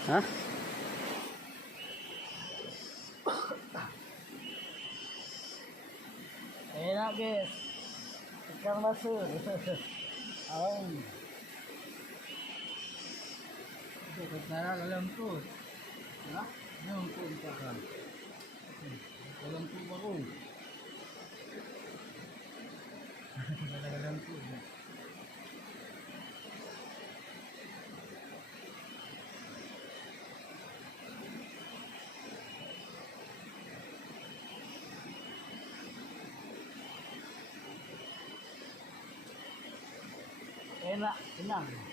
Ha? Enak guys. Ikan basah. Awang. Itu perkara dalam tu. Ya, dalam tu ikan. Dalam tu baru. Dalam tu. Enak, senang.